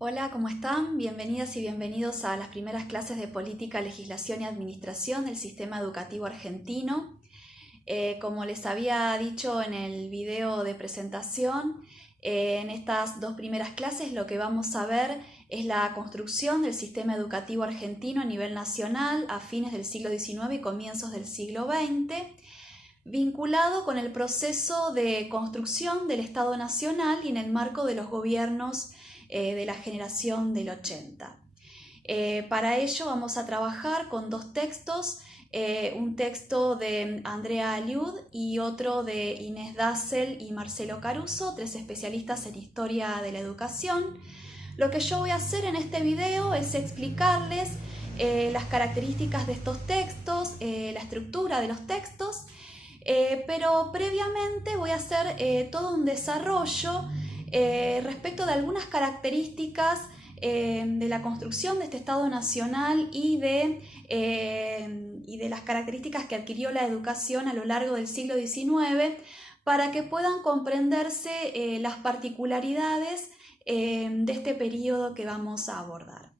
Hola, ¿cómo están? Bienvenidas y bienvenidos a las primeras clases de Política, Legislación y Administración del Sistema Educativo Argentino. Como les había dicho en el video de presentación, en estas dos primeras clases lo que vamos a ver es la construcción del sistema educativo argentino a nivel nacional a fines del siglo XIX y comienzos del siglo XX, vinculado con el proceso de construcción del Estado Nacional y en el marco de los gobiernos de la generación del 80. Para ello vamos a trabajar con dos textos, un texto de Andrea Aliud y otro de Inés Dassel y Marcelo Caruso, tres especialistas en historia de la educación. Lo que yo voy a hacer en este video es explicarles las características de estos textos, la estructura de los textos, pero previamente voy a hacer todo un desarrollo respecto de algunas características de la construcción de este Estado Nacional y de las características que adquirió la educación a lo largo del siglo XIX para que puedan comprenderse las particularidades de este periodo que vamos a abordar.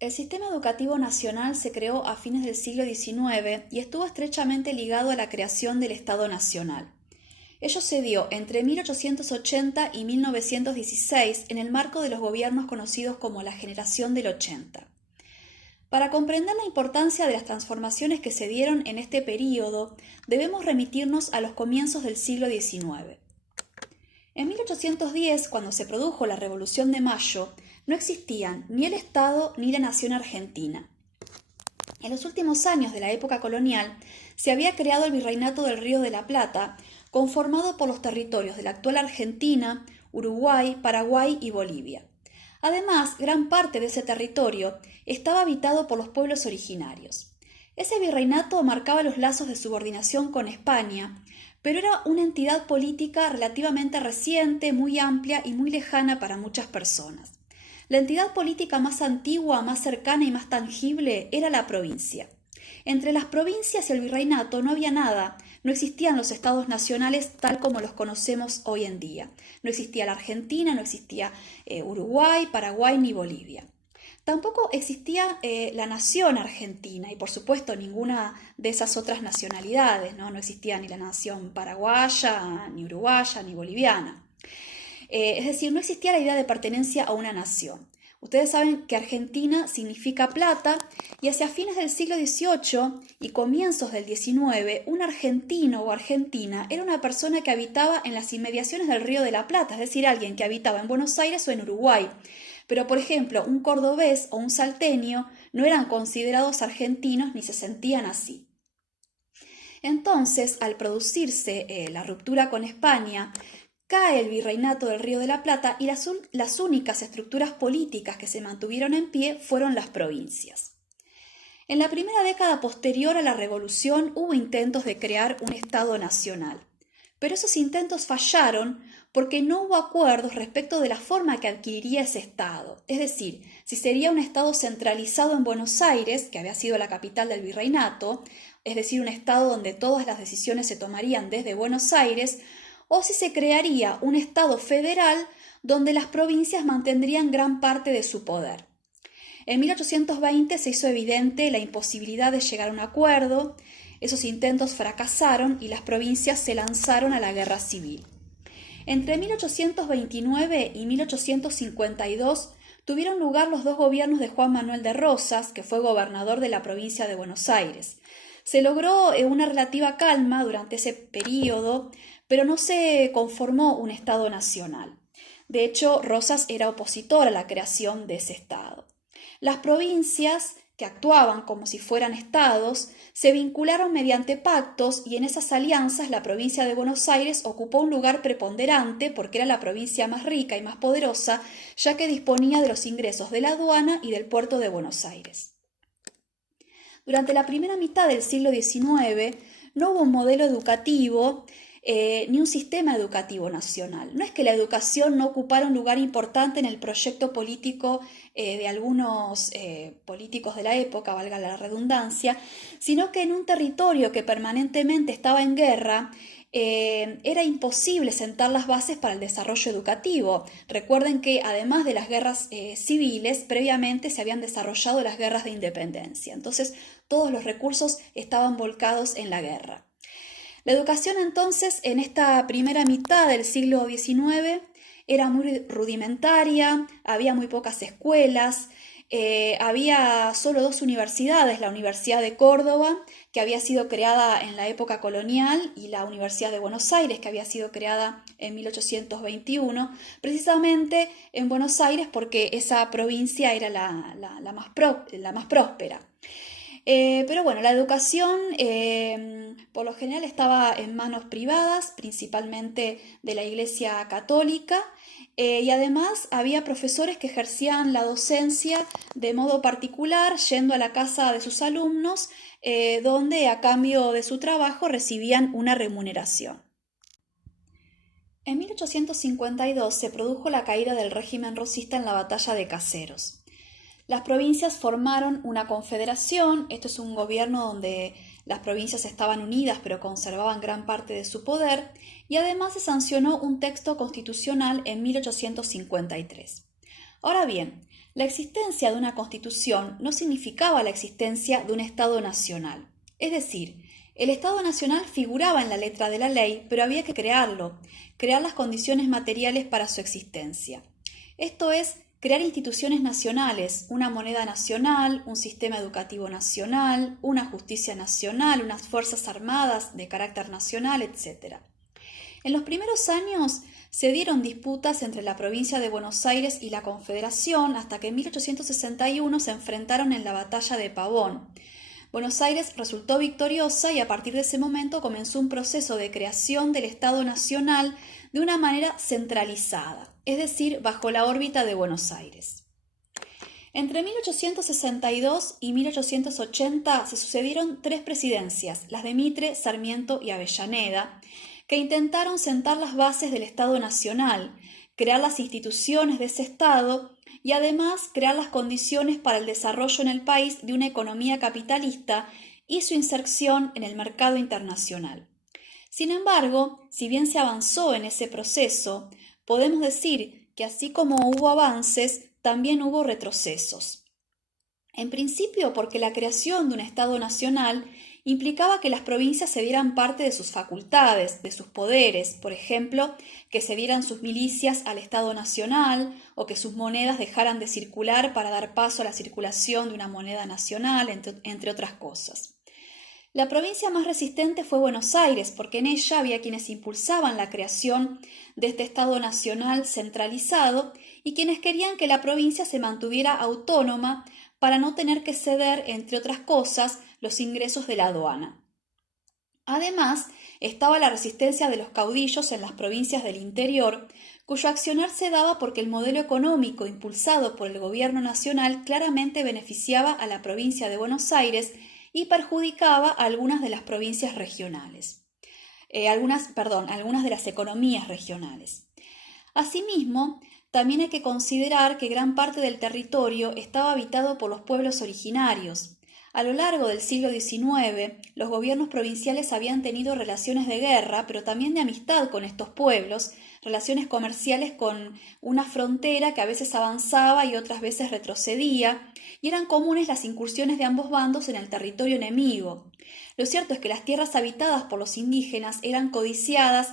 El sistema educativo nacional se creó a fines del siglo XIX y estuvo estrechamente ligado a la creación del Estado Nacional. Ello se dio entre 1880 y 1916 en el marco de los gobiernos conocidos como la generación del 80. Para comprender la importancia de las transformaciones que se dieron en este período, debemos remitirnos a los comienzos del siglo XIX. En 1810, cuando se produjo la Revolución de Mayo, no existían ni el Estado ni la nación argentina. En los últimos años de la época colonial, se había creado el Virreinato del Río de la Plata, conformado por los territorios de la actual Argentina, Uruguay, Paraguay y Bolivia. Además, gran parte de ese territorio estaba habitado por los pueblos originarios. Ese virreinato marcaba los lazos de subordinación con España, pero era una entidad política relativamente reciente, muy amplia y muy lejana para muchas personas. La entidad política más antigua, más cercana y más tangible era la provincia. Entre las provincias y el virreinato no había nada, no existían los estados nacionales tal como los conocemos hoy en día. No existía la Argentina, no existía Uruguay, Paraguay ni Bolivia. Tampoco existía la nación argentina y por supuesto ninguna de esas otras nacionalidades, ¿no? No existía ni la nación paraguaya, ni uruguaya, ni boliviana. Es decir, no existía la idea de pertenencia a una nación. Ustedes saben que Argentina significa plata y hacia fines del siglo XVIII y comienzos del XIX, un argentino o argentina era una persona que habitaba en las inmediaciones del Río de la Plata, es decir, alguien que habitaba en Buenos Aires o en Uruguay. Pero, por ejemplo, un cordobés o un salteño no eran considerados argentinos ni se sentían así. Entonces, al producirse la ruptura con España, cae el virreinato del Río de la Plata y las únicas estructuras políticas que se mantuvieron en pie fueron las provincias. En la primera década posterior a la Revolución hubo intentos de crear un Estado nacional, pero esos intentos fallaron porque no hubo acuerdos respecto de la forma que adquiriría ese Estado, es decir, si sería un Estado centralizado en Buenos Aires, que había sido la capital del virreinato, es decir, un Estado donde todas las decisiones se tomarían desde Buenos Aires, o si se crearía un Estado federal donde las provincias mantendrían gran parte de su poder. En 1820 se hizo evidente la imposibilidad de llegar a un acuerdo, esos intentos fracasaron y las provincias se lanzaron a la guerra civil. Entre 1829 y 1852 tuvieron lugar los dos gobiernos de Juan Manuel de Rosas, que fue gobernador de la provincia de Buenos Aires. Se logró una relativa calma durante ese periodo, pero no se conformó un Estado nacional. De hecho, Rosas era opositor a la creación de ese Estado. Las provincias, que actuaban como si fueran estados, se vincularon mediante pactos y en esas alianzas la provincia de Buenos Aires ocupó un lugar preponderante porque era la provincia más rica y más poderosa, ya que disponía de los ingresos de la aduana y del puerto de Buenos Aires. Durante la primera mitad del siglo XIX no hubo un modelo educativo ni un sistema educativo nacional. No es que la educación no ocupara un lugar importante en el proyecto político de algunos políticos de la época, valga la redundancia, sino que en un territorio que permanentemente estaba en guerra, era imposible sentar las bases para el desarrollo educativo. Recuerden que además de las guerras civiles, previamente se habían desarrollado las guerras de independencia. Entonces, todos los recursos estaban volcados en la guerra. La educación entonces en esta primera mitad del siglo XIX era muy rudimentaria, había muy pocas escuelas, había solo 2 universidades, la Universidad de Córdoba, que había sido creada en la época colonial, y la Universidad de Buenos Aires, que había sido creada en 1821, precisamente en Buenos Aires porque esa provincia era la más próspera. Pero bueno, la educación por lo general estaba en manos privadas, principalmente de la Iglesia Católica, y además había profesores que ejercían la docencia de modo particular, yendo a la casa de sus alumnos, donde a cambio de su trabajo recibían una remuneración. En 1852 se produjo la caída del régimen rosista en la batalla de Caseros. Las provincias formaron una confederación. Esto es un gobierno donde las provincias estaban unidas pero conservaban gran parte de su poder, y además se sancionó un texto constitucional en 1853. Ahora bien, la existencia de una constitución no significaba la existencia de un Estado nacional. Es decir, el Estado nacional figuraba en la letra de la ley, pero había que crearlo, crear las condiciones materiales para su existencia. Esto es, crear instituciones nacionales, una moneda nacional, un sistema educativo nacional, una justicia nacional, unas fuerzas armadas de carácter nacional, etc. En los primeros años se dieron disputas entre la provincia de Buenos Aires y la Confederación hasta que en 1861 se enfrentaron en la batalla de Pavón. Buenos Aires resultó victoriosa y a partir de ese momento comenzó un proceso de creación del Estado Nacional de una manera centralizada, es decir, bajo la órbita de Buenos Aires. Entre 1862 y 1880 se sucedieron 3 presidencias, las de Mitre, Sarmiento y Avellaneda, que intentaron sentar las bases del Estado Nacional, crear las instituciones de ese Estado y además crear las condiciones para el desarrollo en el país de una economía capitalista y su inserción en el mercado internacional. Sin embargo, si bien se avanzó en ese proceso, podemos decir que así como hubo avances, también hubo retrocesos. En principio, porque la creación de un Estado nacional implicaba que las provincias se dieran parte de sus facultades, de sus poderes, por ejemplo, que se dieran sus milicias al Estado nacional o que sus monedas dejaran de circular para dar paso a la circulación de una moneda nacional, entre otras cosas. La provincia más resistente fue Buenos Aires, porque en ella había quienes impulsaban la creación de este Estado nacional centralizado y quienes querían que la provincia se mantuviera autónoma para no tener que ceder, entre otras cosas, los ingresos de la aduana. Además, estaba la resistencia de los caudillos en las provincias del interior, cuyo accionar se daba porque el modelo económico impulsado por el gobierno nacional claramente beneficiaba a la provincia de Buenos Aires y perjudicaba a algunas de las provincias regionales. Algunas de las economías regionales. Asimismo, también hay que considerar que gran parte del territorio estaba habitado por los pueblos originarios. A lo largo del siglo XIX, los gobiernos provinciales habían tenido relaciones de guerra, pero también de amistad con estos pueblos, relaciones comerciales con una frontera que a veces avanzaba y otras veces retrocedía, y eran comunes las incursiones de ambos bandos en el territorio enemigo. Lo cierto es que las tierras habitadas por los indígenas eran codiciadas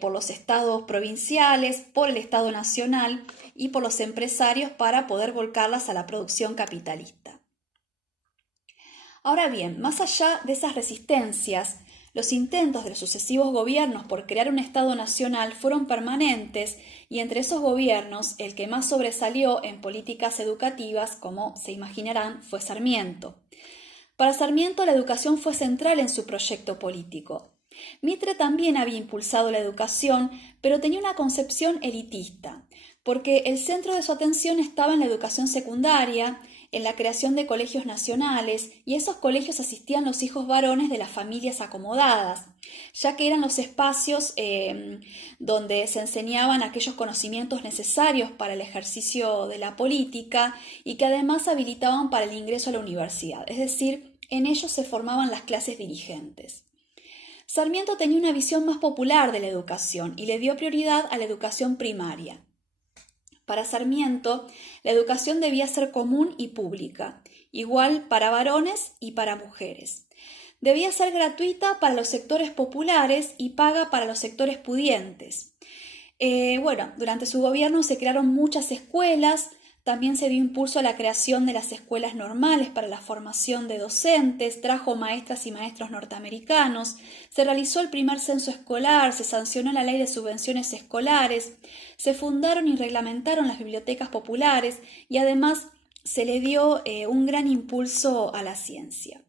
por los estados provinciales, por el Estado Nacional y por los empresarios para poder volcarlas a la producción capitalista. Ahora bien, más allá de esas resistencias, los intentos de los sucesivos gobiernos por crear un Estado nacional fueron permanentes y entre esos gobiernos el que más sobresalió en políticas educativas, como se imaginarán, fue Sarmiento. Para Sarmiento la educación fue central en su proyecto político. Mitre también había impulsado la educación, pero tenía una concepción elitista, porque el centro de su atención estaba en la educación secundaria, en la creación de colegios nacionales, y a esos colegios asistían los hijos varones de las familias acomodadas, ya que eran los espacios donde se enseñaban aquellos conocimientos necesarios para el ejercicio de la política y que además habilitaban para el ingreso a la universidad, es decir, en ellos se formaban las clases dirigentes. Sarmiento tenía una visión más popular de la educación y le dio prioridad a la educación primaria. Para Sarmiento, la educación debía ser común y pública, igual para varones y para mujeres. Debía ser gratuita para los sectores populares y paga para los sectores pudientes. Durante su gobierno se crearon muchas escuelas, también se dio impulso a la creación de las escuelas normales para la formación de docentes, trajo maestras y maestros norteamericanos, se realizó el primer censo escolar, se sancionó la ley de subvenciones escolares, se fundaron y reglamentaron las bibliotecas populares y además se le dio un gran impulso a la ciencia.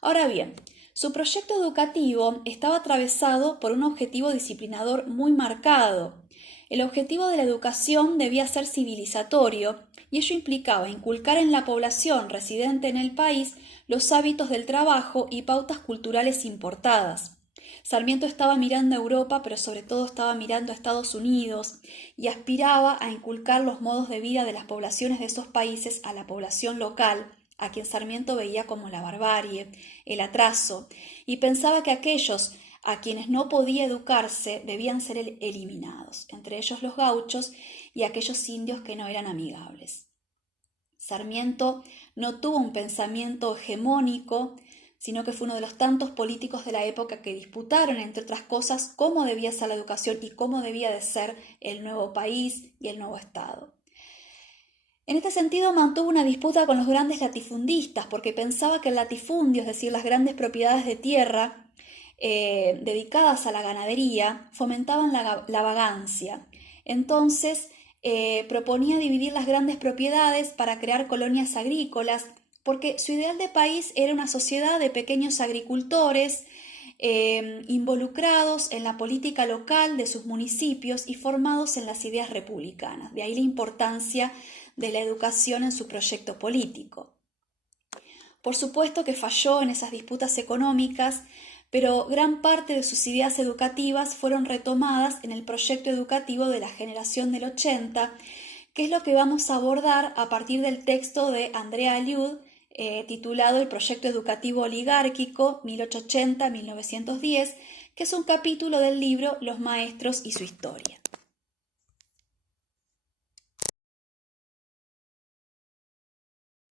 Ahora bien, su proyecto educativo estaba atravesado por un objetivo disciplinador muy marcado. El objetivo de la educación debía ser civilizatorio y ello implicaba inculcar en la población residente en el país los hábitos del trabajo y pautas culturales importadas. Sarmiento estaba mirando a Europa, pero sobre todo estaba mirando a Estados Unidos y aspiraba a inculcar los modos de vida de las poblaciones de esos países a la población local, a quien Sarmiento veía como la barbarie, el atraso, y pensaba que aquellos a quienes no podía educarse debían ser eliminados, entre ellos los gauchos y aquellos indios que no eran amigables. Sarmiento no tuvo un pensamiento hegemónico, sino que fue uno de los tantos políticos de la época que disputaron, entre otras cosas, cómo debía ser la educación y cómo debía de ser el nuevo país y el nuevo Estado. En este sentido mantuvo una disputa con los grandes latifundistas porque pensaba que el latifundio, es decir, las grandes propiedades de tierra dedicadas a la ganadería, fomentaban la vagancia. Entonces proponía dividir las grandes propiedades para crear colonias agrícolas porque su ideal de país era una sociedad de pequeños agricultores involucrados en la política local de sus municipios y formados en las ideas republicanas. De ahí la importancia de la educación en su proyecto político. Por supuesto que falló en esas disputas económicas, pero gran parte de sus ideas educativas fueron retomadas en el proyecto educativo de la generación del 80, que es lo que vamos a abordar a partir del texto de Andrea Aliud, titulado El proyecto educativo oligárquico 1880-1910, que es un capítulo del libro Los maestros y su historia.